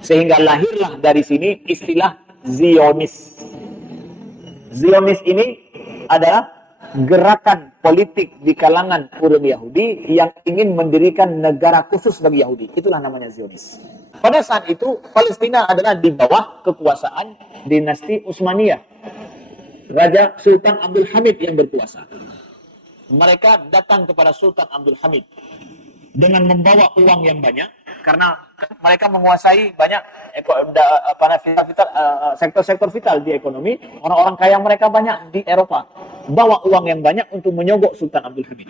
Sehingga lahirlah dari sini istilah Zionis. Zionis ini adalah gerakan politik di kalangan orang Yahudi yang ingin mendirikan negara khusus bagi Yahudi. Itulah namanya Zionis. Pada saat itu, Palestina adalah di bawah kekuasaan dinasti Utsmaniyah. Raja Sultan Abdul Hamid yang berkuasa. Mereka datang kepada Sultan Abdul Hamid dengan membawa uang yang banyak, karena mereka menguasai banyak sektor-sektor vital di ekonomi. Orang-orang kaya mereka banyak di Eropa. Bawa uang yang banyak untuk menyogok Sultan Abdul Hamid,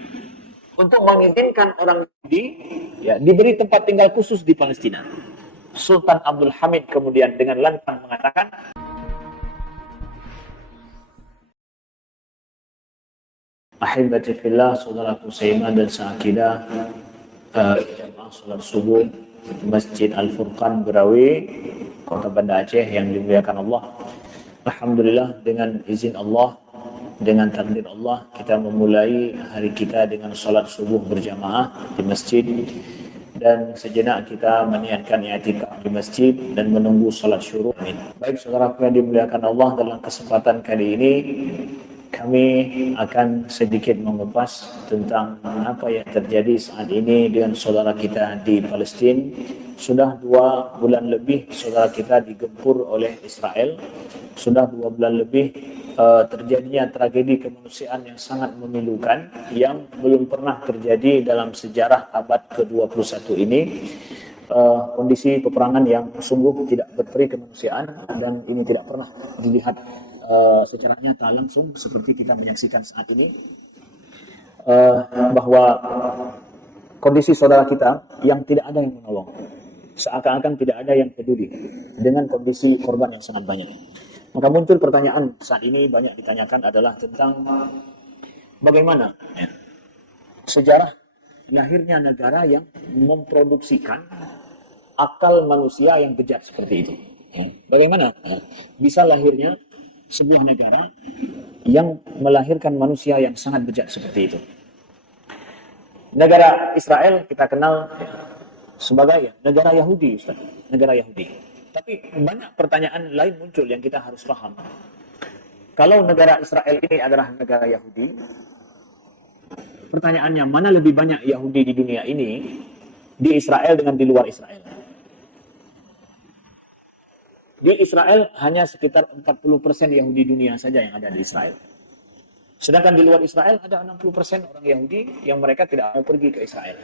untuk mengizinkan orang diberi tempat tinggal khusus di Palestina. Sultan Abdul Hamid kemudian dengan lantang mengatakan, ahibati fillah, saudaraku seiman dan seakidah, jamaah salat subuh Masjid Al-Furqan Berawi, Kota Banda Aceh yang dimuliakan Allah. Alhamdulillah, dengan izin Allah, dengan takdir Allah, kita memulai hari kita dengan salat subuh berjamaah di masjid, dan sejenak kita meniatkan i'tikaf di masjid dan menunggu salat syuruk. Baik saudaraku yang dimuliakan Allah, dalam kesempatan kali ini kami akan sedikit mengupas tentang apa yang terjadi saat ini dengan saudara kita di Palestina. Sudah 2 bulan lebih saudara kita digempur oleh Israel. Sudah 2 bulan lebih terjadinya tragedi kemanusiaan yang sangat memilukan, yang belum pernah terjadi dalam sejarah abad ke-21 ini. Kondisi peperangan yang sungguh tidak berperi kemanusiaan, dan ini tidak pernah dilihat secara nyata langsung seperti kita menyaksikan saat ini, bahwa kondisi saudara kita yang tidak ada yang menolong, seakan-akan tidak ada yang peduli dengan kondisi korban yang sangat banyak. Maka muncul pertanyaan saat ini banyak ditanyakan adalah tentang bagaimana sejarah lahirnya negara yang memproduksikan akal manusia yang bejat seperti itu. Bagaimana bisa lahirnya sebuah negara yang melahirkan manusia yang sangat bejat seperti itu. Negara Israel kita kenal sebagai negara Yahudi, Ustaz. Negara Yahudi. Tapi banyak pertanyaan lain muncul yang kita harus paham. Kalau negara Israel ini adalah negara Yahudi, pertanyaannya, mana lebih banyak Yahudi di dunia ini, di Israel dengan di luar Israel? Di Israel hanya sekitar 40% Yahudi dunia saja yang ada di Israel. Sedangkan di luar Israel ada 60% orang Yahudi yang mereka tidak mau pergi ke Israel.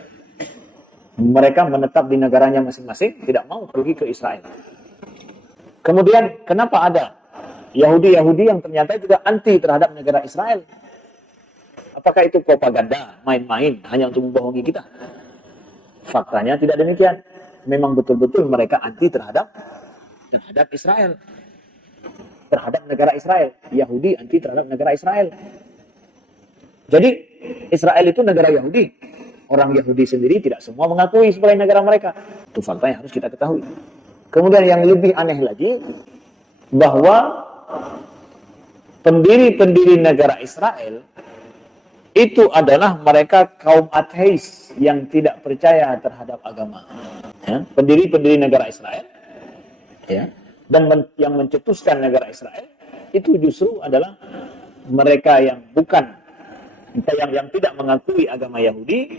Mereka menetap di negaranya masing-masing, tidak mau pergi ke Israel. Kemudian kenapa ada Yahudi-Yahudi yang ternyata juga anti terhadap negara Israel? Apakah itu propaganda, main-main, hanya untuk membohongi kita? Faktanya tidak demikian. Memang betul-betul mereka anti terhadap Israel, terhadap negara Israel. Yahudi anti terhadap negara Israel. Jadi Israel itu negara Yahudi. Orang Yahudi sendiri tidak semua mengakui sebagai negara mereka. Itu fakta yang harus kita ketahui. Kemudian yang lebih aneh lagi, bahwa pendiri-pendiri negara Israel itu adalah mereka kaum ateis yang tidak percaya terhadap agama. Pendiri-pendiri negara Israel, dan yang mencetuskan negara Israel itu justru adalah mereka yang yang tidak mengakui agama Yahudi,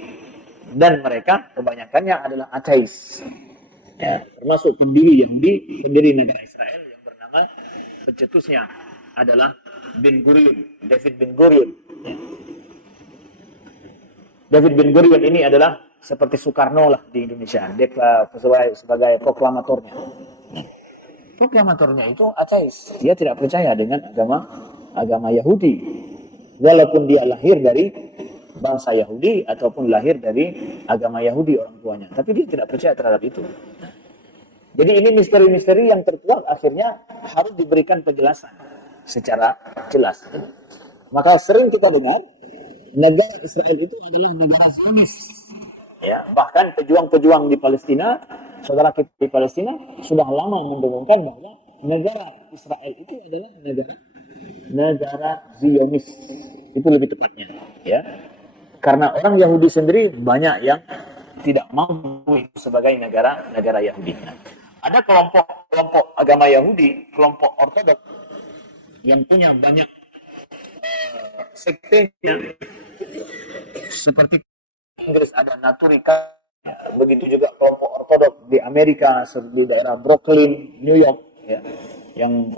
dan mereka kebanyakannya adalah ateis. Termasuk pendiri Yahudi, pendiri negara Israel yang bernama, pencetusnya adalah bin Gurion, David bin Gurion. David bin Gurion ini adalah seperti Soekarno lah di Indonesia, dia sebagai proklamatornya. Proklamatornya itu ateis, dia tidak percaya dengan agama Yahudi, walaupun dia lahir dari bangsa Yahudi ataupun lahir dari agama Yahudi orang tuanya, tapi dia tidak percaya terhadap itu. Jadi ini misteri-misteri yang terkuak akhirnya harus diberikan penjelasan secara jelas. Maka sering kita dengar negara Israel itu adalah negara Zionis. Bahkan pejuang-pejuang di Palestina, saudara kita di Palestina sudah lama mendengungkan bahwa negara Israel itu adalah negara Zionis. Itu lebih tepatnya, Karena orang Yahudi sendiri banyak yang tidak mau itu sebagai negara Yahudi. ada kelompok agama Yahudi, kelompok Ortodok yang punya banyak sektenya, seperti Inggris ada Naturika, begitu juga kelompok Ortodok di Amerika, di daerah Brooklyn, New York, ya, yang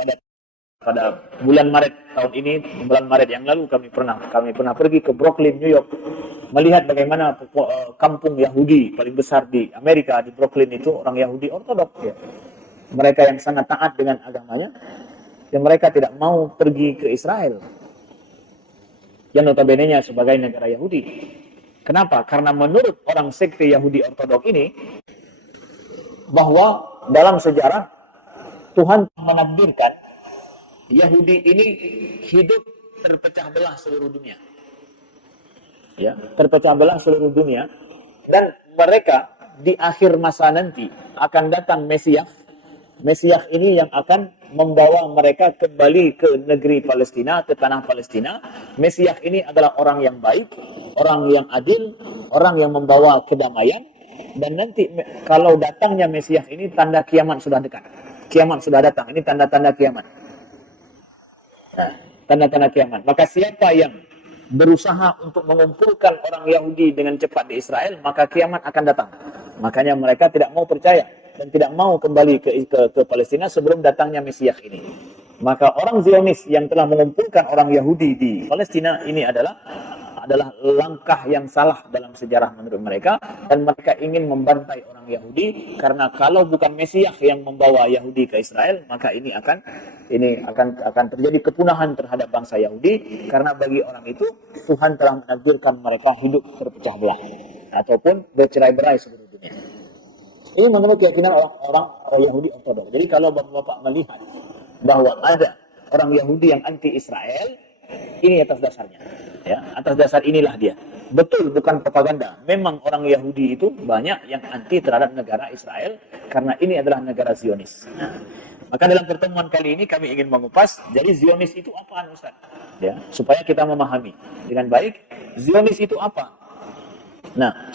pada bulan Maret tahun ini, bulan Maret yang lalu kami pernah pergi ke Brooklyn, New York, melihat bagaimana kampung Yahudi paling besar di Amerika, di Brooklyn itu orang Yahudi Ortodok, ya. Mereka yang sangat taat dengan agamanya, dan mereka tidak mau pergi ke Israel, yang notabene-nya sebagai negara Yahudi. Kenapa? Karena menurut orang sekte Yahudi Ortodok ini, bahwa dalam sejarah Tuhan menakdirkan Yahudi ini hidup terpecah belah seluruh dunia. Ya, terpecah belah seluruh dunia, dan mereka di akhir masa nanti akan datang Mesias. Mesias ini yang akan membawa mereka kembali ke negeri Palestina, ke tanah Palestina. Mesias ini adalah orang yang baik, orang yang adil, orang yang membawa kedamaian. Dan nanti kalau datangnya Mesias ini, tanda kiamat sudah dekat. Kiamat sudah datang, ini tanda-tanda kiamat. Nah, tanda-tanda kiamat. Maka siapa yang berusaha untuk mengumpulkan orang Yahudi dengan cepat di Israel, maka kiamat akan datang. Makanya mereka tidak mau percaya dan tidak mau kembali ke Palestina sebelum datangnya Mesias ini. Maka orang Zionis yang telah mengumpulkan orang Yahudi di Palestina ini adalah langkah yang salah dalam sejarah menurut mereka, dan mereka ingin membantai orang Yahudi, karena kalau bukan Mesias yang membawa Yahudi ke Israel, maka ini akan terjadi kepunahan terhadap bangsa Yahudi, karena bagi orang itu Tuhan telah menakdirkan mereka hidup terpecah belah ataupun bercerai-berai seluruh dunia. Ini menurut keyakinan orang Yahudi Ortodok. Jadi kalau Bapak melihat bahwa ada orang Yahudi yang anti Israel, ini atas dasarnya. Ya, atas dasar inilah dia. Betul, bukan propaganda. Memang orang Yahudi itu banyak yang anti terhadap negara Israel, karena ini adalah negara Zionis. Nah, maka dalam pertemuan kali ini kami ingin mengupas, jadi Zionis itu apa, Ustaz? Ya, supaya kita memahami dengan baik Zionis itu apa. Nah,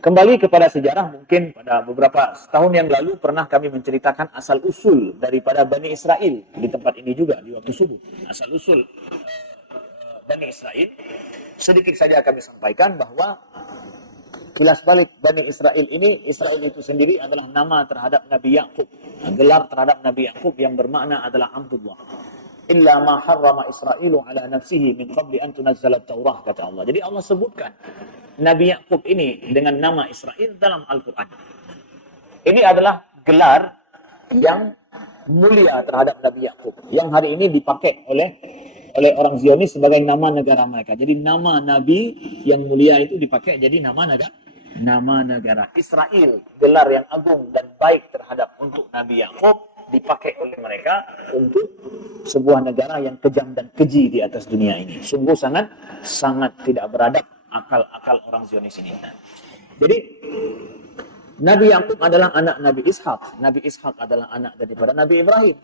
kembali kepada sejarah, mungkin pada beberapa tahun yang lalu pernah kami menceritakan asal-usul daripada Bani Israel di tempat ini juga, di waktu subuh. Asal-usul Bani Israel, sedikit saja kami sampaikan bahwa kilas balik Bani Israel ini, Israel itu sendiri adalah nama terhadap Nabi Yakub, gelar terhadap Nabi Yakub yang bermakna adalah Abdullah. Illa ma harrama Israilu ala nafsihi min qabli an tunazzala at-Taurah, kata Allah. Jadi Allah sebutkan Nabi Yakub ini dengan nama Israel dalam Al-Quran. Ini adalah gelar yang mulia terhadap Nabi Yakub, yang hari ini dipakai oleh orang Zionis sebagai nama negara mereka. Jadi nama Nabi yang mulia itu dipakai jadi nama negara. Israel, gelar yang agung dan baik terhadap untuk Nabi Yakub, dipakai oleh mereka untuk sebuah negara yang kejam dan keji di atas dunia ini. Sungguh sangat tidak beradab akal orang Zionis ini. Jadi Nabi Yakub adalah anak Nabi Ishak. Nabi Ishak adalah anak daripada Nabi Ibrahim.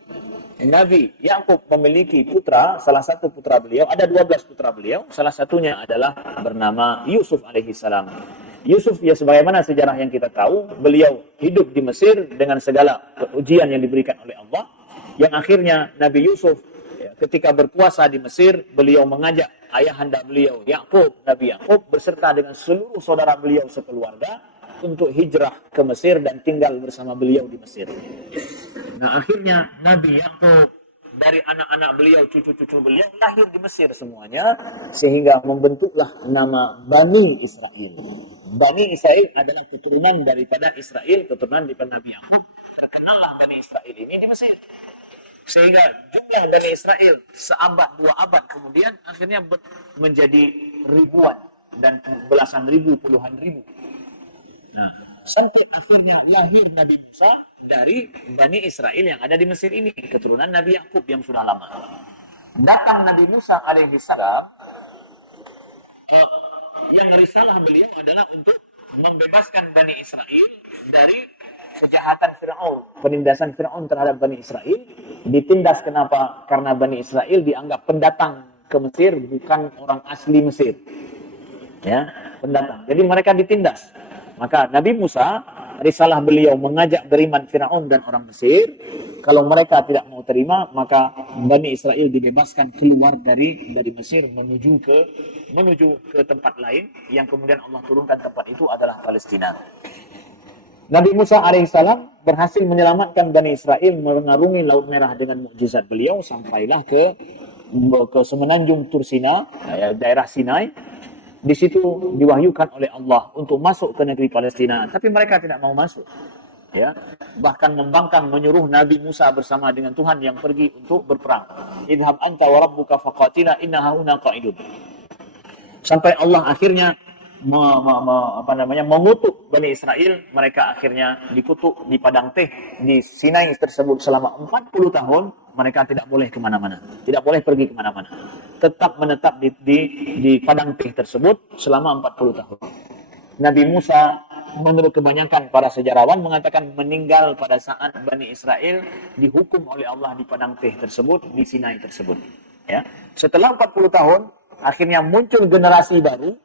Nabi Yakub memiliki putra, salah satu putra beliau, ada 12 putra beliau, salah satunya adalah bernama Yusuf alaihissalam. Yusuf, ya sebagaimana sejarah yang kita tahu, beliau hidup di Mesir dengan segala ujian yang diberikan oleh Allah, yang akhirnya Nabi Yusuf ketika berpuasa di Mesir, beliau mengajak ayahanda beliau Yakub, Nabi Yakub beserta dengan seluruh saudara beliau sekeluarga untuk hijrah ke Mesir dan tinggal bersama beliau di Mesir. Nah, akhirnya Nabi Yakub dari anak-anak beliau, cucu-cucu beliau lahir di Mesir semuanya, sehingga membentuklah nama Bani Israel. Bani Israel adalah keturunan daripada Israel, keturunan daripada Nabi Yakub. Terkenallah Bani Israel ini di Mesir, sehingga jumlah Bani Israel seabad, 2 abad kemudian akhirnya menjadi ribuan dan belasan ribu, puluhan ribu. Nah, sampai akhirnya lahir Nabi Musa dari Bani Israel yang ada di Mesir ini, keturunan Nabi Yakub yang sudah lama. Datang Nabi Musa alaihissalam, yang risalah beliau adalah untuk membebaskan Bani Israel dari kejahatan Fir'aun, penindasan Fir'aun terhadap Bani Israel. Ditindas kenapa? Karena Bani Israel dianggap pendatang ke Mesir, bukan orang asli Mesir. Ya, pendatang. Jadi mereka ditindas. Maka Nabi Musa risalah beliau mengajak beriman Firaun dan orang Mesir. Kalau mereka tidak mau terima, maka Bani Israel dibebaskan keluar dari Mesir menuju ke tempat lain yang kemudian Allah turunkan tempat itu adalah Palestina. Nabi Musa alaihissalam berhasil menyelamatkan Bani Israel mengarungi Laut Merah dengan mukjizat beliau sampailah ke semenanjung Tursina, daerah Sinai. Di situ diwahyukan oleh Allah untuk masuk ke negeri Palestina, tapi mereka tidak mau masuk. Ya, bahkan membangkang menyuruh Nabi Musa bersama dengan Tuhan yang pergi untuk berperang. Idhab anta wa rabbuka faqatila inna hauna qa'idun. Sampai Allah akhirnya mengutuk Bani Israel, mereka akhirnya dikutuk di padang teh di Sinai tersebut selama 40 tahun. Mereka tidak boleh kemana-mana, tidak boleh pergi kemana-mana, tetap menetap di padang teh tersebut selama 40 tahun. Nabi Musa menurut kebanyakan para sejarawan mengatakan meninggal pada saat Bani Israel dihukum oleh Allah di padang teh tersebut, di Sinai tersebut. Ya. Setelah 40 tahun, akhirnya muncul generasi baru,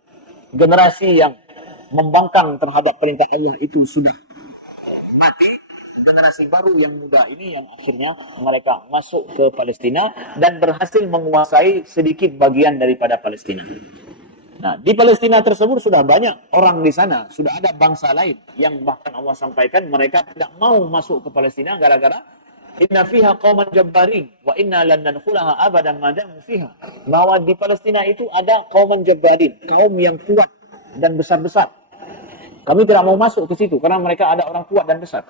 generasi yang membangkang terhadap perintah Allah itu sudah mati. Generasi baru yang muda ini yang akhirnya mereka masuk ke Palestina dan berhasil menguasai sedikit bagian daripada Palestina. Nah, di Palestina tersebut sudah banyak orang di sana, sudah ada bangsa lain yang bahkan Allah sampaikan mereka tidak mau masuk ke Palestina gara-gara inna fiha qauman jabbarin wa inna lan nadkhulaha abadan ma damu fiha. Bahwa di Palestina itu ada qauman jabbarin, kaum yang kuat dan besar-besar. Kami tidak mau masuk ke situ karena mereka ada orang kuat dan besar.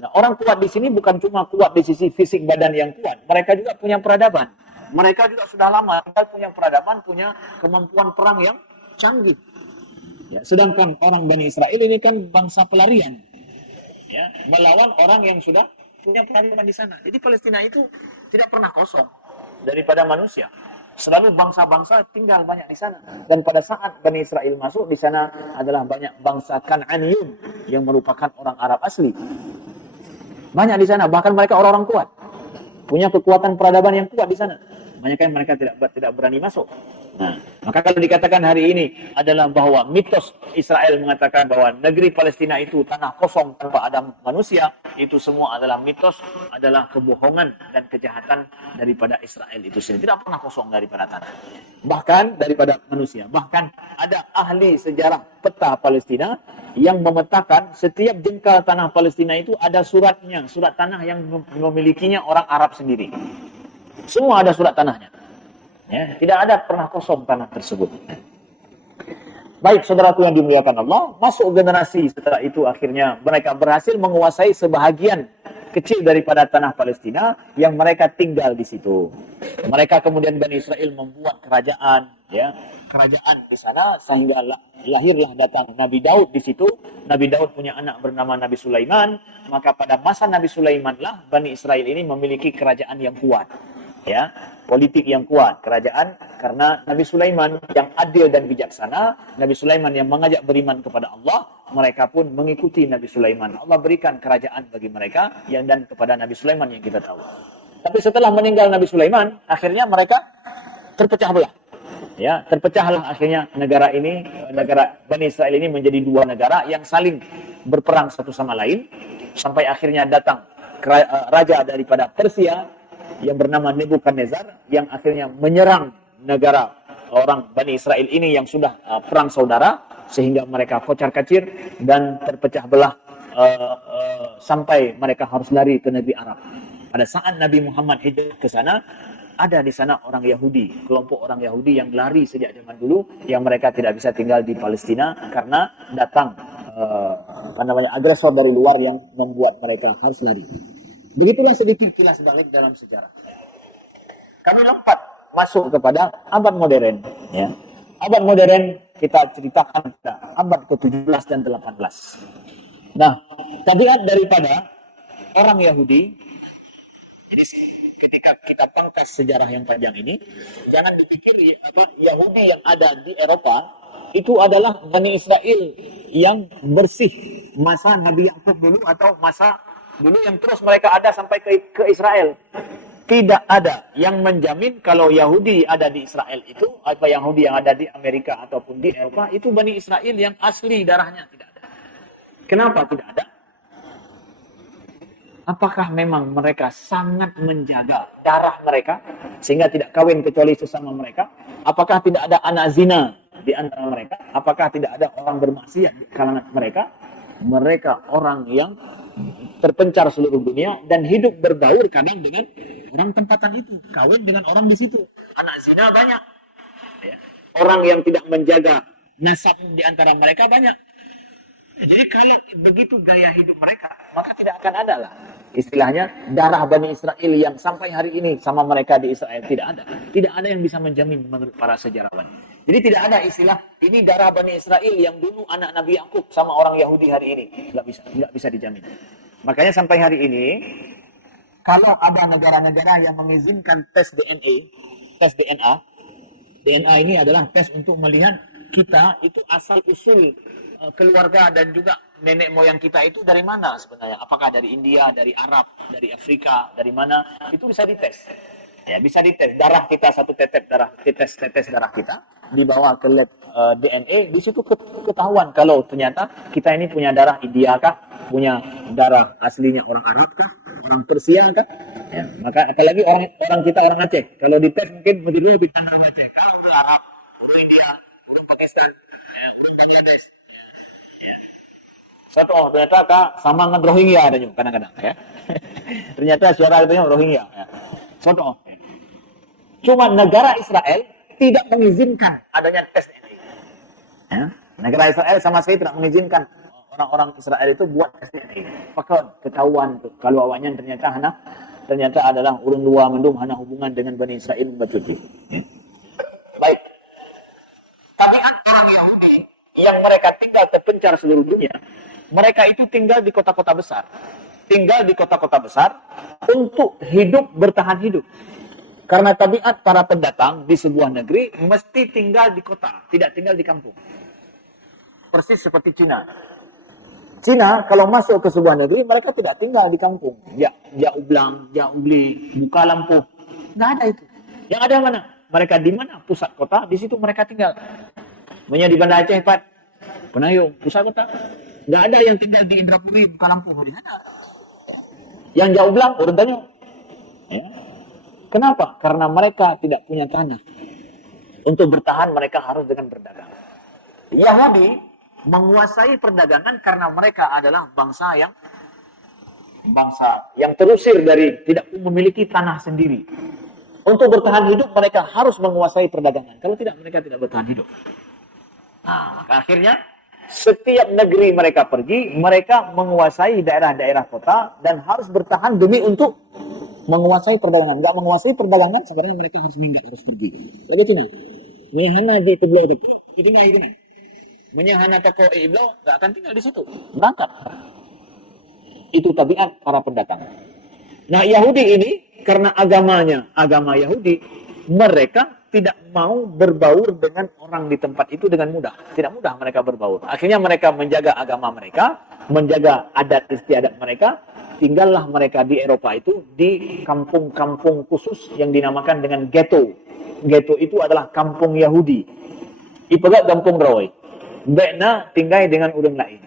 Nah, orang kuat di sini bukan cuma kuat di sisi fisik badan yang kuat, mereka juga punya peradaban. Mereka juga sudah lama punya peradaban, punya kemampuan perang yang canggih. Ya, sedangkan orang Bani Israel ini kan bangsa pelarian, ya, melawan orang yang sudah punya peradaban di sana. Jadi Palestina itu tidak pernah kosong daripada manusia. Selalu bangsa-bangsa tinggal banyak di sana. Dan pada saat Bani Israel masuk, di sana adalah banyak bangsa Kan'aniyun yang merupakan orang Arab asli. Banyak di sana, bahkan mereka orang-orang kuat. Punya kekuatan peradaban yang kuat di sana. Banyak yang mereka tidak berani masuk. Nah, maka kalau dikatakan hari ini adalah bahwa mitos Israel mengatakan bahwa negeri Palestina itu tanah kosong tanpa ada manusia, itu semua adalah mitos, adalah kebohongan dan kejahatan daripada Israel itu sendiri. Tidak pernah kosong daripada tanah. Bahkan daripada manusia. Bahkan ada ahli sejarah peta Palestina yang memetakan setiap jengkal tanah Palestina itu ada suratnya, surat tanah yang memilikinya orang Arab sendiri. Semua ada surat tanahnya. Ya, tidak ada pernah kosong tanah tersebut. Baik, saudaraku yang dimuliakan Allah, masuk generasi setelah itu akhirnya mereka berhasil menguasai sebahagian kecil daripada tanah Palestina yang mereka tinggal di situ. Mereka kemudian Bani Israel membuat kerajaan, ya, kerajaan di sana sehingga lahirlah datang Nabi Daud di situ. Nabi Daud punya anak bernama Nabi Sulaiman, maka pada masa Nabi Sulaiman lah Bani Israel ini memiliki kerajaan yang kuat. Ya, politik yang kuat, kerajaan, karena Nabi Sulaiman yang adil dan bijaksana, Nabi Sulaiman yang mengajak beriman kepada Allah, mereka pun mengikuti Nabi Sulaiman. Allah berikan kerajaan bagi mereka dan kepada Nabi Sulaiman yang kita tahu. Tapi setelah meninggal Nabi Sulaiman, akhirnya mereka terpecah belah. Ya, terpecahlah akhirnya negara ini, negara Bani Israel ini menjadi dua negara yang saling berperang satu sama lain, sampai akhirnya datang raja daripada Persia yang bernama Nebukadnezar yang akhirnya menyerang negara orang Bani Israel ini yang sudah perang saudara sehingga mereka kocar-kacir dan terpecah belah sampai mereka harus lari ke negeri Arab. Pada saat Nabi Muhammad hijrah ke sana, ada di sana orang Yahudi, kelompok orang Yahudi yang lari sejak zaman dulu yang mereka tidak bisa tinggal di Palestina karena datang agresor dari luar yang membuat mereka harus lari. Begitulah sedikit kilas balik dalam sejarah. Kami lompat masuk kepada abad modern. Ya. Abad modern kita ceritakan pada abad ke-17 dan 18. Nah, tabiat daripada orang Yahudi, jadi ketika kita pangkas sejarah yang panjang ini, jangan dipikir Yahudi yang ada di Eropa itu adalah Bani Israel yang bersih masa Nabi Yakub dulu atau masa dulu yang terus mereka ada sampai ke Israel. Tidak ada yang menjamin kalau Yahudi ada di Israel itu, atau Yahudi yang ada di Amerika ataupun di Eropa, itu Bani Israel yang asli darahnya. Tidak ada. Kenapa tidak ada? Apakah memang mereka sangat menjaga darah mereka sehingga tidak kawin kecuali sesama mereka? Apakah tidak ada anak zina di antara mereka? Apakah tidak ada orang bermaksiat di kalangan mereka? Mereka orang yang terpencar seluruh dunia dan hidup berbaur kadang dengan orang tempatan itu, kawin dengan orang di situ. Anak zina banyak. Ya. Orang yang tidak menjaga nasab di antara mereka banyak. Jadi kalau begitu gaya hidup mereka, maka tidak akan ada lah istilahnya darah Bani Israel yang sampai hari ini sama mereka di Israel. Tidak ada. Tidak ada yang bisa menjamin menurut para sejarawan. Jadi tidak ada istilah ini darah Bani Israel yang dulu anak Nabi Yakub sama orang Yahudi hari ini. Tidak bisa dijamin. Makanya sampai hari ini, kalau ada negara-negara yang mengizinkan tes DNA, tes DNA, DNA ini adalah tes untuk melihat kita itu asal usul keluarga dan juga nenek moyang kita itu dari mana sebenarnya? Apakah dari India, dari Arab, dari Afrika, dari mana? Itu bisa dites. Ya, bisa dites. Darah kita satu tetes darah kita dibawa ke lab DNA, di situ ketahuan kalau ternyata kita ini punya darah India kah, punya darah aslinya orang Arab kah, orang Persia kah? Ya, maka apalagi orang kita orang Aceh. Kalau dites mungkin betul-betul lebih dari Aceh. Kalau udah Arab, udah India, udah Pakistan, ya, udah Bangladesh. Satu ternyata sama dengan Rohingya adanya kadang-kadang ya. Ternyata suara itu Rohingya ya. Contoh. Cuma negara Israel tidak mengizinkan adanya tes ini. Ya. Negara Israel sama sekali tidak mengizinkan orang-orang Israel itu buat tes ini. Fakir ketahuan tuh kalau awaknya ternyata adalah urun dua mendum hana hubungan dengan Bani Israel bercuti. Ya. Baik. Tapi orang Yahudi yang mereka tinggal terpencar seluruh dunia, mereka itu tinggal di kota-kota besar. Tinggal di kota-kota besar untuk hidup, bertahan hidup. Karena tabiat para pendatang di sebuah negeri mesti tinggal di kota, tidak tinggal di kampung. Persis seperti Cina. Cina kalau masuk ke sebuah negeri, mereka tidak tinggal di kampung. Ya Ublang, ya Ubli, Buka Lampu. Nggak ada itu. Yang ada mana? Mereka di mana? Pusat kota, di situ mereka tinggal. Punya di Banda Aceh, Pat. Penayung, pusat kota. Nggak ada yang tinggal di Indrapuri, Buka Lampu. Yang jauh belang, urun tanya. Ya. Kenapa? Karena mereka tidak punya tanah. Untuk bertahan, mereka harus dengan berdagang. Yahudi menguasai perdagangan karena mereka adalah bangsa yang terusir dari tidak memiliki tanah sendiri. Untuk bertahan hidup, mereka harus menguasai perdagangan. Kalau tidak, mereka tidak bertahan hidup. Nah, maka akhirnya setiap negeri mereka pergi, mereka menguasai daerah-daerah kota dan harus bertahan demi untuk menguasai perdagangan. Nggak menguasai perdagangan, sebenarnya mereka harus minggat, harus pergi. Jadi Cina, menyahana di Teblau itu, itu nggak itu. Menyahana toko Iblau, nggak akan tinggal di situ, berangkat. Itu tabiat para pendatang. Nah, Yahudi ini karena agamanya agama Yahudi, mereka tidak mau berbaur dengan orang di tempat itu dengan mudah. Tidak mudah mereka berbaur. Akhirnya mereka menjaga agama mereka, menjaga adat istiadat mereka. Tinggallah mereka di Eropa itu di kampung-kampung khusus yang dinamakan dengan ghetto. Ghetto itu adalah kampung Yahudi. Ibarat kampung Roy. Bekna tinggal dengan orang lain.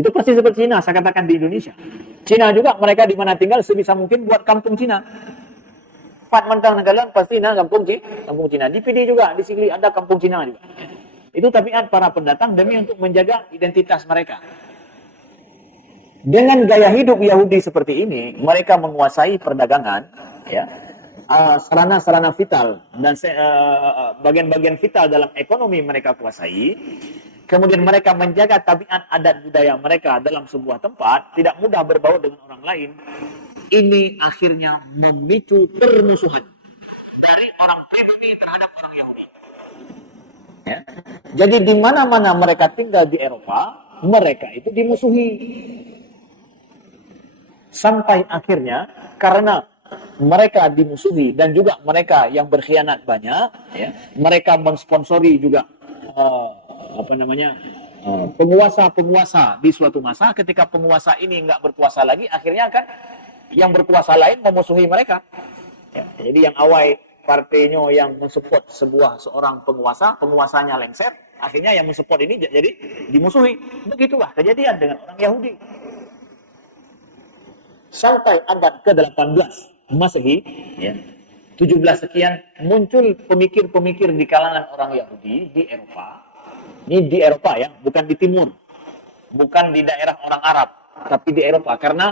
Itu pasti seperti Cina, saya katakan di Indonesia. Cina juga mereka di mana tinggal sebisa mungkin buat kampung Cina. Pat mentang negara pasti kampung Cina. Di PD juga, di Sigli ada kampung Cina juga. Itu tabiat para pendatang demi untuk menjaga identitas mereka. Dengan gaya hidup Yahudi seperti ini, mereka menguasai perdagangan, ya, sarana-sarana vital dan bagian-bagian vital dalam ekonomi mereka kuasai. Kemudian mereka menjaga tabiat adat budaya mereka dalam sebuah tempat, tidak mudah berbaur dengan orang lain. Ini akhirnya memicu permusuhan dari orang pribumi terhadap orang Yahudi. Ya. Jadi di mana-mana mereka tinggal di Eropa, mereka itu dimusuhi. Sampai akhirnya karena mereka dimusuhi dan juga mereka yang berkhianat banyak, ya, mereka mensponsori juga penguasa-penguasa di suatu masa. Ketika penguasa ini nggak berkuasa lagi, akhirnya kan yang berkuasa lain memusuhi mereka. Ya, jadi yang awal partainya yang mensupport seorang penguasa, penguasanya lengser, akhirnya yang mensupport ini jadi dimusuhi. Begitulah kejadian dengan orang Yahudi. sampai abad ke-18 Masehi, ya, 17 sekian, muncul pemikir-pemikir di kalangan orang Yahudi di Eropa. Ini di Eropa ya, bukan di timur, bukan di daerah orang Arab, tapi di Eropa. Karena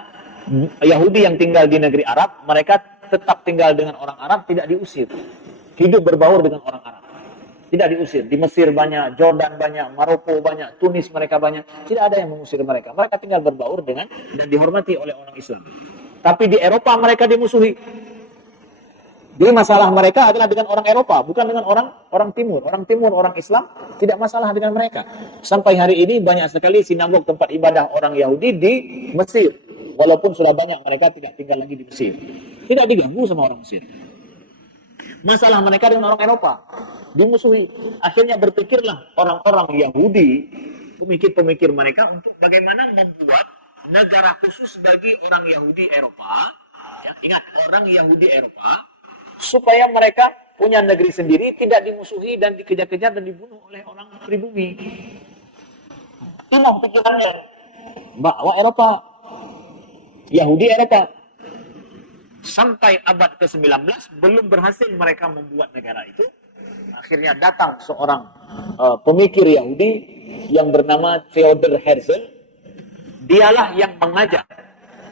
Yahudi yang tinggal di negeri Arab, mereka tetap tinggal dengan orang Arab, tidak diusir. Hidup berbaur dengan orang Arab, tidak diusir. Di Mesir banyak, Jordan banyak, Maroko banyak, Tunis mereka banyak. Tidak ada yang mengusir mereka. Mereka tinggal berbaur dengan dan dihormati oleh orang Islam. Tapi di Eropa mereka dimusuhi. Jadi masalah mereka adalah dengan orang Eropa, bukan dengan orang Timur. Orang Timur, orang Islam tidak masalah dengan mereka. Sampai hari ini banyak sekali sinagog tempat ibadah orang Yahudi di Mesir. Walaupun sudah banyak mereka tidak tinggal lagi di Mesir. Tidak diganggu sama orang Mesir. Masalah mereka dengan orang Eropa, dimusuhi. Akhirnya berpikirlah orang-orang Yahudi, pemikir-pemikir mereka untuk bagaimana membuat negara khusus bagi orang Yahudi Eropa. Ya, ingat, orang Yahudi Eropa, supaya mereka punya negeri sendiri, tidak dimusuhi dan dikejar-kejar dan dibunuh oleh orang pribumi. Itulah pikirannya. Bahwa Eropa, Yahudi Eropa. Sampai abad ke-19 belum berhasil mereka membuat negara itu. Akhirnya datang seorang pemikir Yahudi yang bernama Theodor Herzl. Dialah yang mengajak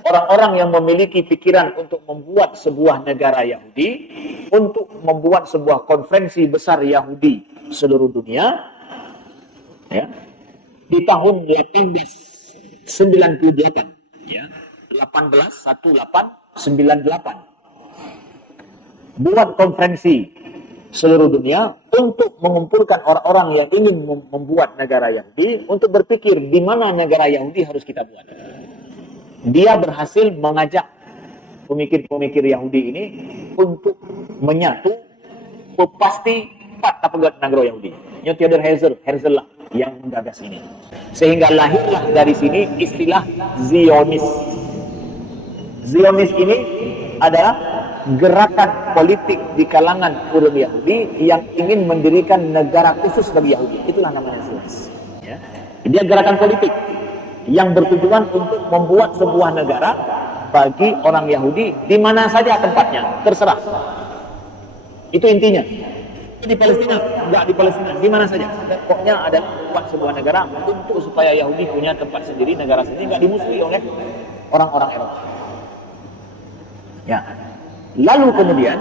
orang-orang yang memiliki pikiran untuk membuat sebuah negara Yahudi, untuk membuat sebuah konferensi besar Yahudi seluruh dunia, ya, di tahun 1898, ya, 1898, buat konferensi seluruh dunia untuk mengumpulkan orang-orang yang ingin membuat negara Yahudi, untuk berpikir di mana negara Yahudi harus kita buat. Dia berhasil mengajak pemikir-pemikir Yahudi ini untuk menyatu pasti 4 negara Yahudi. Theodor Herzl lah yang menggagas ini. Sehingga lahirlah dari sini istilah Zionis. Zionis ini adalah gerakan politik di kalangan kaum Yahudi yang ingin mendirikan negara khusus bagi Yahudi. Itulah namanya Zionis. Ya. Dia gerakan politik yang bertujuan untuk membuat sebuah negara bagi orang Yahudi di mana saja tempatnya, terserah. Itu intinya. Di Palestina, enggak di Palestina, di mana saja. Pokoknya ada buat sebuah negara untuk supaya Yahudi punya tempat sendiri, negara sendiri, enggak dimusuhi oleh orang-orang Eropa. Ya. Lalu kemudian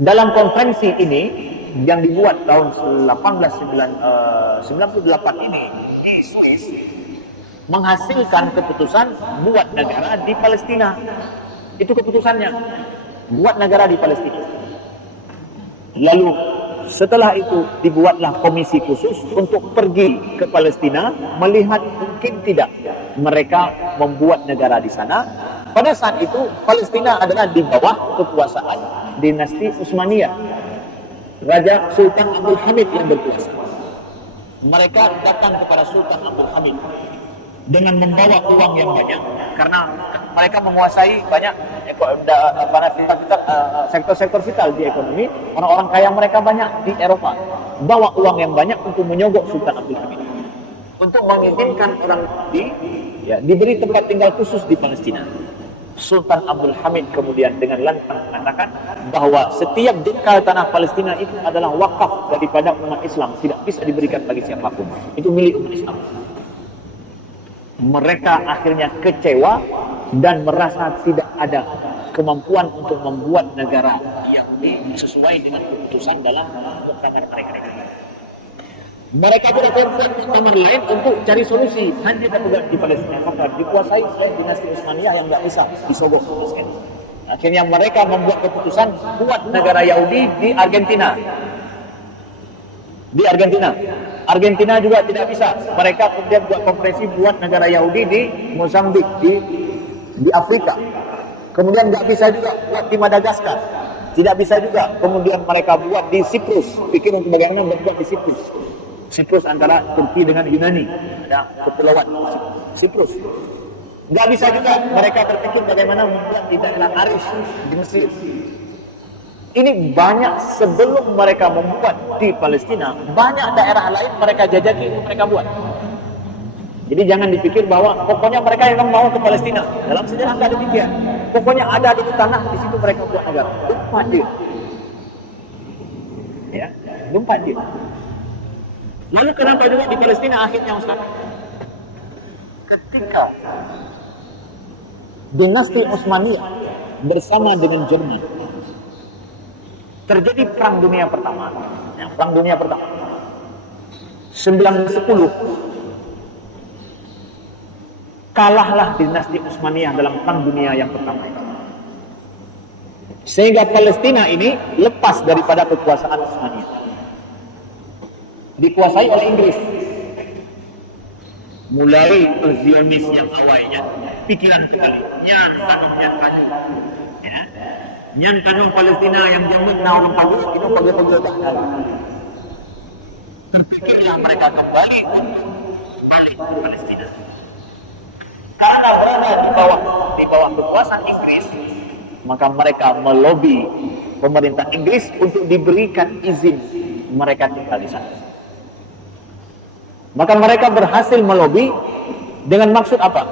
dalam konferensi ini yang dibuat tahun 1898 ini di Swiss, menghasilkan keputusan buat negara di Palestina. Itu keputusannya, buat negara di Palestina. Lalu setelah itu dibuatlah komisi khusus untuk pergi ke Palestina, melihat mungkin tidak mereka membuat negara di sana. Pada saat itu Palestina adalah di bawah kekuasaan dinasti Utsmaniyah, Raja Sultan Abdul Hamid yang berkuasa. Mereka datang kepada Sultan Abdul Hamid dengan membawa uang yang banyak, karena mereka menguasai banyak sektor-sektor vital di ekonomi. Orang-orang kaya mereka banyak di Eropa. Bawa uang yang banyak untuk menyogok Sultan Abdul Hamid, untuk mengizinkan orang diberi tempat tinggal khusus di Palestina. Sultan Abdul Hamid kemudian dengan lantang mengatakan bahwa setiap jengkal tanah Palestina itu adalah wakaf daripada umat Islam, tidak bisa diberikan bagi siapapun. Itu milik umat Islam. Mereka akhirnya kecewa dan merasa tidak ada kemampuan untuk membuat negara Yahudi sesuai dengan keputusan dalam muktamar mereka. Mereka berbuat muktamar lain untuk cari solusi, hanya tidak di Palestina, maka dikuasai oleh dinasti Utsmaniyah yang tidak bisa disogok. Akhirnya mereka membuat keputusan buat negara Yahudi di Argentina. Di Argentina. Argentina juga tidak bisa. Mereka kemudian buat konferensi buat negara Yahudi di Mozambik, di Afrika. Kemudian nggak bisa juga buat di Madagaskar. Tidak bisa juga. Kemudian mereka buat di Siprus. Pikir untuk bagaimana membuat di Siprus. Siprus antara Turki dengan Yunani. Ada kepulauan Siprus. Nggak bisa juga. Mereka berpikir bagaimana membuat di daerah Arish di Mesir. Ini banyak sebelum mereka membuat di Palestina, banyak daerah lain mereka jajaki untuk mereka buat. Jadi jangan dipikir bahwa pokoknya mereka yang mau ke Palestina. Dalam sejarah nggak demikian. Pokoknya ada di tanah, di situ mereka buat negara. Lupa dia. Ya, lupa dia. Lalu kenapa juga di Palestina akhirnya Ustaz? Ketika dinasti Utsmaniyah bersama dengan Jerman terjadi perang dunia pertama. Ya, perang dunia pertama. 1910 kalahlah dinasti Utsmaniyah dalam perang dunia yang pertama itu. Sehingga Palestina ini lepas daripada kekuasaan Utsmaniyah. Dikuasai oleh Inggris. Mulai Zionis yang awalnya pikiran sekali. Yang tanah Palestina yang jambut na orang pagi itu pagi-pagi dah lalu. Terpikirlah mereka kembali untuk balik ke Palestina. Karena mereka di bawah kekuasaan Inggris, maka mereka melobi pemerintah Inggris untuk diberikan izin mereka tinggal di sana. Maka mereka berhasil melobi dengan maksud apa?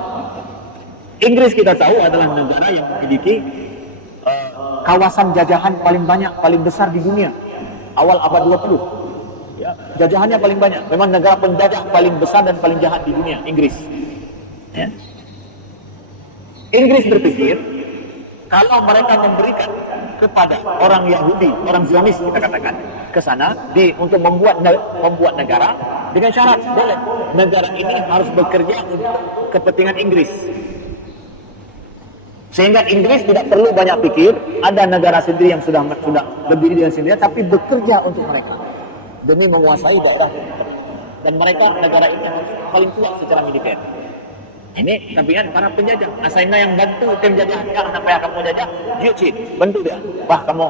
Inggris kita tahu adalah negara yang memiliki kawasan jajahan paling banyak, paling besar di dunia. Awal abad 20. Ya, jajahannya paling banyak. Memang negara penjajah paling besar dan paling jahat di dunia, Inggris. Ya. Inggris berpikir kalau mereka memberikan kepada orang Yahudi, orang Zionis kita katakan ke sana untuk membuat negara dengan syarat boleh negara ini harus bekerja untuk kepentingan Inggris. Sehingga Inggris tidak perlu banyak pikir, ada negara sendiri yang sudah berdiri dengan sendiri tapi bekerja untuk mereka demi menguasai daerah dan mereka negara ini harus paling kuat secara militer. Ini tapi kan para penjajah, asalnya yang bantu tim jajah, apa yang kamu jajah, Yucin, bantu dia. Wah kamu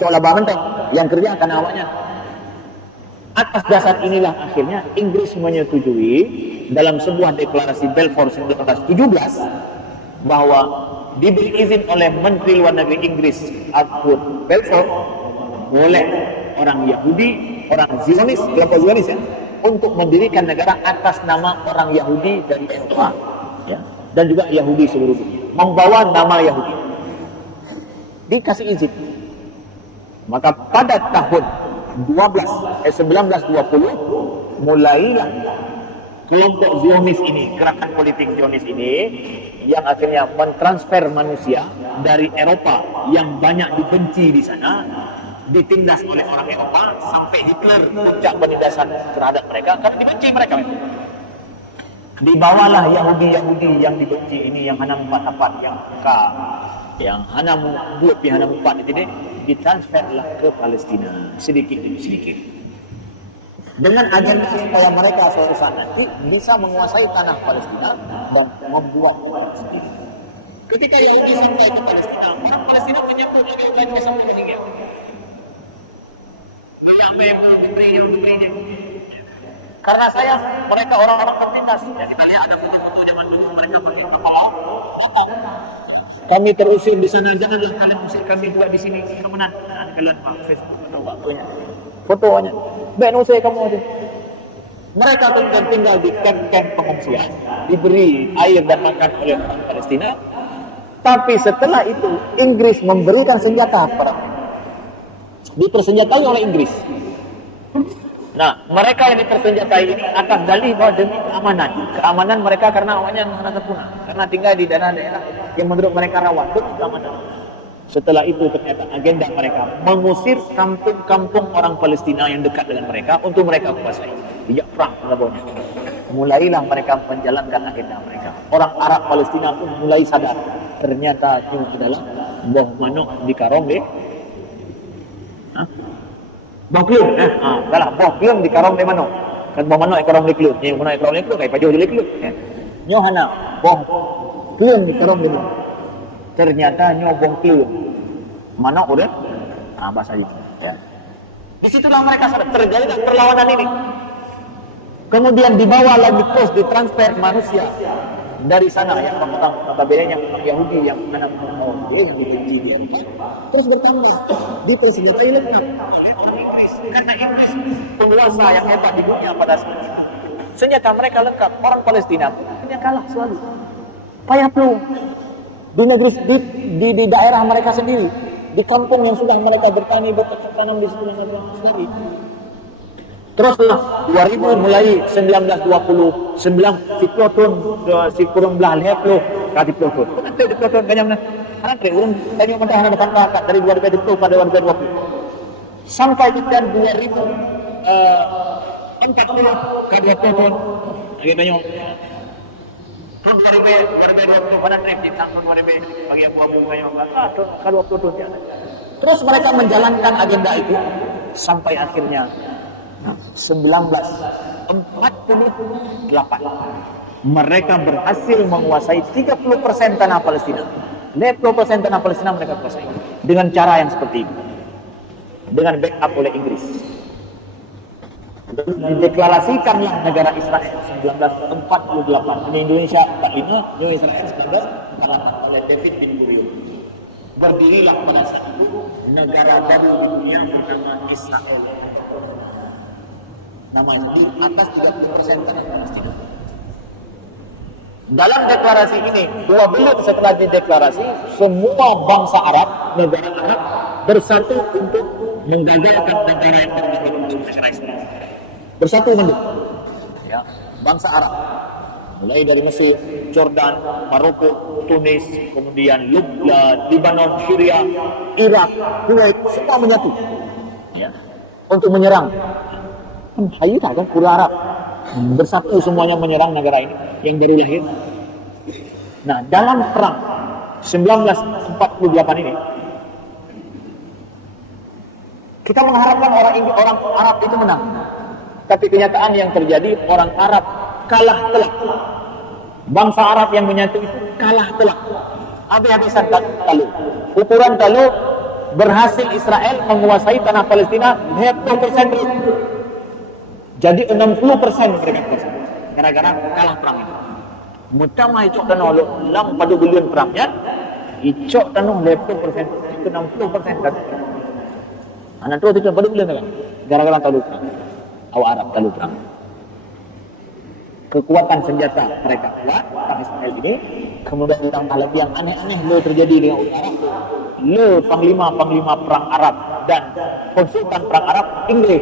coba banget yang kerja akan awaknya. Atas dasar inilah akhirnya Inggris menyetujui dalam sebuah deklarasi Balfour 1917 bahwa diberi izin oleh Menteri Luar Negeri Inggris Arthur Balfour oleh orang Yahudi, orang Zionis, kelompok Zionis ya, untuk mendirikan negara atas nama orang Yahudi dari Eropa. Ya, dan juga Yahudi seluruh dunia membawa nama Yahudi dikasih izin. Maka pada tahun 1920 mulailah kelompok Zionis ini, gerakan politik Zionis ini yang akhirnya mentransfer manusia dari Eropa yang banyak dibenci di sana, ditindas oleh orang Eropa sampai Hitler puncak penindasan terhadap mereka karena dibenci mereka. Dibawalah Yahudi yang dibenci ini, yang hana empat yang hana buat hana empat itu ditransferlah ke Palestina sedikit demi sedikit dengan agenda supaya mereka suatu saat nanti bisa menguasai tanah Palestina dan membuat sendiri. Ketika Yahudi sampai ke Palestina, orang Palestina menyebut lagi mereka sampai meninggal. Apa yang memberinya? Karena saya mereka orang-orang tertindas. Jadi kita lihat ada foto-foto zaman dulu mereka pergi ke bawah. Kami terusir di sana, janganlah kalian usir kami juga di sini. Kemenan, ada kalian Facebook atau waktunya. Fotonya, baik usir kamu aja. Mereka akan tinggal di kamp-kamp pengungsian, diberi air dan makan oleh orang Palestina. Tapi setelah itu Inggris memberikan senjata kepada mereka. Dipersenjatai oleh Inggris. Nah, mereka yang dipersenjatai ini atas dalih bahwa demi keamanan mereka karena awalnya sangat terpunah, karena tinggal di daerah-daerah yang menurut mereka rawan demi keamanan. Setelah itu ternyata agenda mereka mengusir kampung-kampung orang Palestina yang dekat dengan mereka untuk mereka kuasai. Tidak perang lawannya. Mulailah mereka menjalankan agenda mereka. Orang Arab Palestina pun mulai sadar ternyata itu adalah boh manuk di karong deh. Boh klung, dalah boh klung di karong de manok. Kan boh manok di karong de klung, yang manok di karong de klung kay pajuh di klung. Nyo hana boh klung di karong de manok. Ternyata nyo boh klung. Manok udah bahasa itu, ya. Di situlah mereka sadar terjadi perlawanan ini. Kemudian dibawa lagi terus ditransfer manusia dari sana yang orang notabene yang Yahudi yang mana dia yang dibenci dia terus bertambah dipersenjatai lengkap karena Inggris penguasa yang hebat di dunia pada saat itu Senjata mereka lengkap. Orang Palestina pun akhirnya kalah selalu. Payah puluh di negeri di daerah mereka sendiri, di kampung yang sudah mereka bertani bercocok tanam di situ dengan sendiri. Teruslah 2000 mulai 1920 siklotun si kurang belah leplo kati pelotun. Nanti di pelotun kanyang na. Nanti urang tanya mentah na depan kakak dari 2020 pada 2020. Sampai dan 2040 kadi pelotun. Lagi tanya tahun 2020 pada traffic tahun 2020 bagi apa kayo kadi pelotun. Terus mereka menjalankan agenda itu sampai akhirnya 1948 mereka berhasil menguasai 30% tanah Palestina. 50% tanah Palestina mereka kuasai dengan cara yang seperti itu, dengan backup oleh Inggris. Dideklarasikanlah negara Israel 1948. Ini Indonesia 45, ini Israel 1948 oleh David bin Gurion. Berdirilah pada saat itu negara baru di dunia bernama Israel. Namanya di atas 30% tanah Palestina. Dalam deklarasi ini, 2 bulan setelah dideklarasi, semua bangsa Arab, negara Arab bersatu untuk menggagalkan negara yang bernama Israel. Bersatu mendukung. Ya, bangsa Arab. Mulai dari Mesir, Jordan, Maroko, Tunis, kemudian Lebanon, Syria, Irak, Kuwait, semua menyatu. Ya, untuk menyerang. Hayu tak kan pura Arab bersatu semuanya menyerang negara ini yang baru lahir. Nah, dalam perang 1948 ini kita mengharapkan orang Arab itu menang, tapi kenyataan yang terjadi orang Arab kalah telak. Bangsa Arab yang menyatu itu kalah telak, habis-habisan Talu. Ukuran Talu berhasil Israel menguasai tanah Palestina 50%. Jadi 60% mereka kuasa gara-gara kalah perang itu. Mutama icok tanah lam pada bulan perangnya, icok tanah 50% itu 60% kan. Anak tu pada bulan kan, gara-gara Talu perang. Awak Arab Talu perang. Kekuatan senjata mereka kuat, orang Israel ini. Kemudian ditambah lagi yang aneh-aneh terjadi dengan orang Arab. Panglima perang Arab dan konsultan perang Arab Inggris.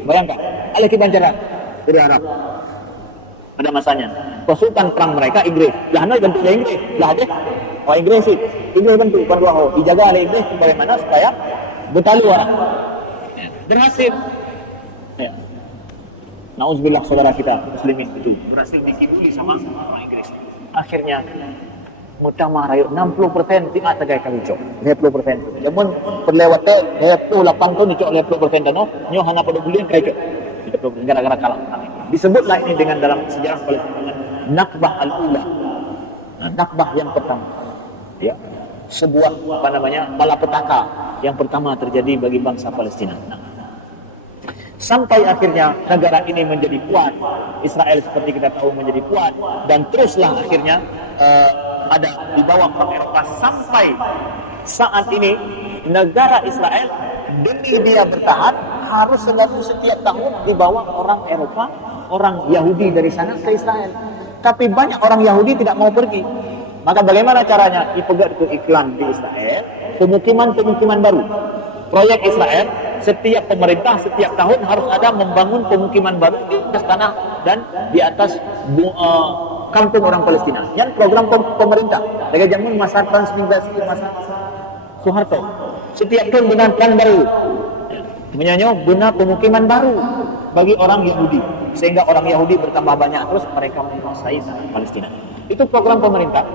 Bayangkan, alih kibancaran dari Arab pada masanya. Konsultan perang mereka Inggris. Lah no bentuk dari Inggris. Lah deh. Oh Inggris sih. Inggris bentuk kedua dijaga oleh Inggris bagaimana supaya bertalu orang. Berhasil. Ya. Nauzubillah saudara kita muslimin itu berhasil dikibuli sama orang Inggris. Akhirnya Mutama rayu 60% tidak tegai kali cok 50%. Namun perlewatnya 28 tu cok 50% tano nyo hana pada bulan kai cok. Gara-gara kalah. Disebutlah ini dengan dalam sejarah Palestina Nakbah al-Ula. Nakbah yang pertama. Ya. Sebuah malapetaka yang pertama terjadi bagi bangsa Palestina. Sampai akhirnya negara ini menjadi kuat. Israel seperti kita tahu menjadi kuat dan teruslah akhirnya ada di bawah orang Eropa sampai saat ini negara Israel demi dia bertahan harus selalu setiap tahun di bawah orang Eropa, orang Yahudi dari sana ke Israel. Tapi banyak orang Yahudi tidak mau pergi. Maka bagaimana caranya? Dipegat ke iklan di Israel, pemukiman baru. Proyek Israel, setiap pemerintah setiap tahun harus ada membangun pemukiman baru di atas tanah dan di atas kampung orang Palestina. Yang program pemerintah dari zaman masa transmigrasi masa Soeharto. Setiap tahun dengan plan baru, menyanyi guna pemukiman baru bagi orang Yahudi, sehingga orang Yahudi bertambah banyak terus mereka menguasai tanah Palestina. Itu program pemerintah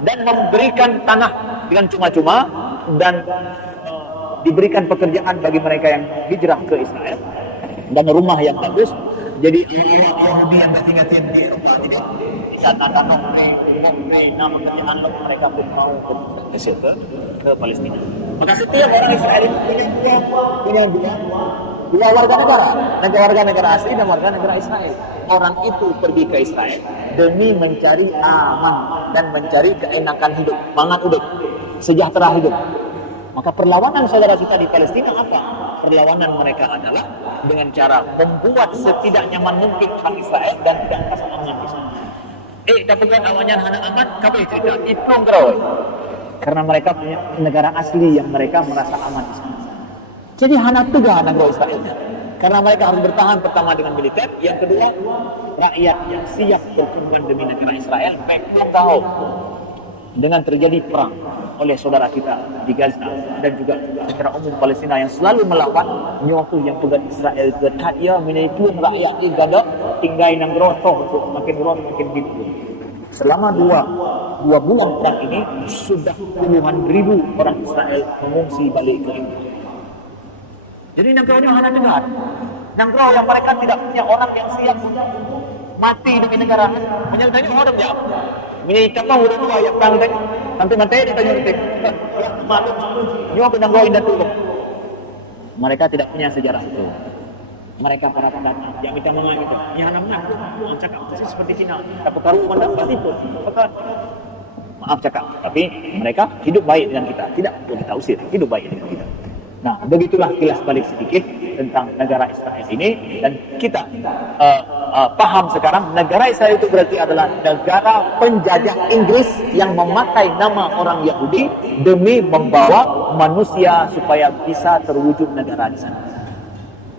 dan memberikan tanah dengan cuma-cuma dan diberikan pekerjaan bagi mereka yang hijrah ke Israel dan rumah yang bagus. Jadi Yahudi yang tinggal di Eropa tidak tanah nama pekerjaan lalu mereka pun mau ke Palestina. Maka setiap orang Israel itu punya dua warga negara asli dan warga negara Israel. Orang itu pergi ke Israel demi mencari aman dan mencari keenakan hidup, mangan hidup, sejahtera hidup. Maka perlawanan saudara kita di Palestina apa? Perlawanan mereka adalah dengan cara membuat setidaknya mungkin orang Israel dan tidak merasa aman di sana. Dapat awalnya hana aman, kami cerita itu ngeroy. Karena mereka punya negara asli yang mereka merasa aman di sana. Jadi hana tuga negara Israelnya. Karena mereka harus bertahan pertama dengan militer, yang kedua rakyat yang siap berkorban demi negara Israel, baik tahu dengan terjadi perang oleh saudara kita di Gaza dan juga secara umum Palestina yang selalu melawan nyoktu yang tugas Israel dekat ia menaikkan rakyat di Gaza tinggal nang rotong untuk makin rot makin gitu. Selama dua bulan perang ini sudah puluhan ribu orang Israel mengungsi balik ke India. Jadi negara hanya dengar negara yang mereka tidak punya orang yang siap mati demi negara menyertai orang dia. Ini kapal udah tua yang perang tadi. Nanti dia tanya nanti. Yang malu, nyawa kena goin dan turun. Mereka tidak punya sejarah itu. Mereka para pendatang yang kita mengaku itu. Yang anak mengaku, cakap persis seperti Cina. Tak perlu mana pasti pun. Maaf cakap, tapi mereka hidup baik dengan kita. Tidak perlu kita usir, hidup baik dengan kita. Nah, begitulah kilas balik sedikit tentang negara Israel ini dan kita paham sekarang negara Israel itu berarti adalah negara penjajah Inggris yang memakai nama orang Yahudi demi membawa manusia supaya bisa terwujud negara di sana.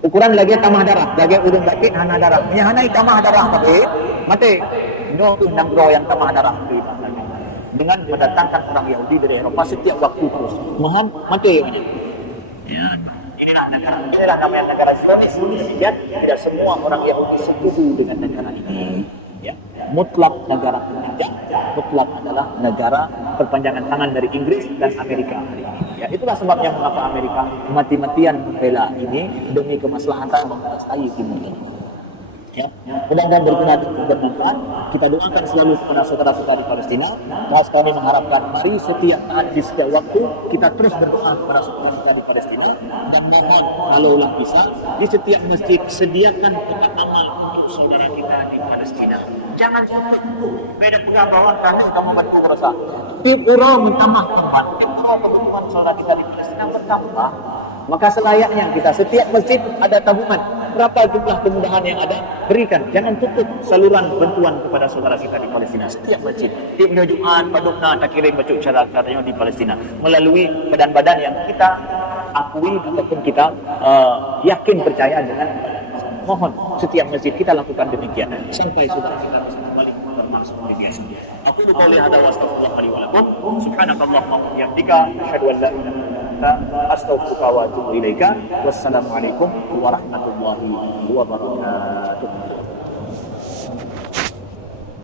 Ukuran lagi tamah darah, lagi udung sakit hana darah. Hanai tamah darah tapi mati. No negara yang tamah darah dengan mendatangkan orang Yahudi dari Eropa setiap waktu terus. Mohon mati ini. Ya, inilah namanya negara Zionis. Demikian tidak semua orang Yahudi setuju dengan negara ini. Ya, mutlak negara penjajah, mutlak adalah negara perpanjangan tangan dari Inggris dan Amerika hari ini. Ya, itulah sebabnya mengapa Amerika mati-matian membela ini demi kemaslahatan menguasai Timur Tengah. Ya, mudah-mudahan bermanfaat. Kita doakan selalu kepada saudara-saudara di Palestina. Keras kami mengharapkan mari setiap saat di setiap waktu kita terus berdoa kepada saudara-saudara di Palestina dan mohon kalaulah bisa di setiap masjid sediakan tempat amal untuk saudara kita di Palestina. Jangan beda pengetahuan karena kamu berdosa. Pura mentambah teman, pura pertemuan saudara kita di Palestina bertambah. Maka selayaknya kita setiap masjid ada tabungan. Berapa jumlah kemudahan yang ada, berikan. Jangan tutup saluran bantuan kepada saudara kita di Palestina. Setiap masjid, di Jumat, Padukna, tak kirim bacuk cara-caranya di Palestina. Melalui badan-badan yang kita akui ataupun kita yakin percaya dengan mohon setiap masjid kita lakukan demikian. Sampai saudara kita bisa kembali bermaksud mediasi. Aku qouli hadza wa astaghfirullah li wa lakum. Subhanakallahumma wa bihamdika asyhadu an la ilaha illa anta astaghfiruka wa atubu ilaika. Wassalamualaikum warahmatullahi wabarakatuh.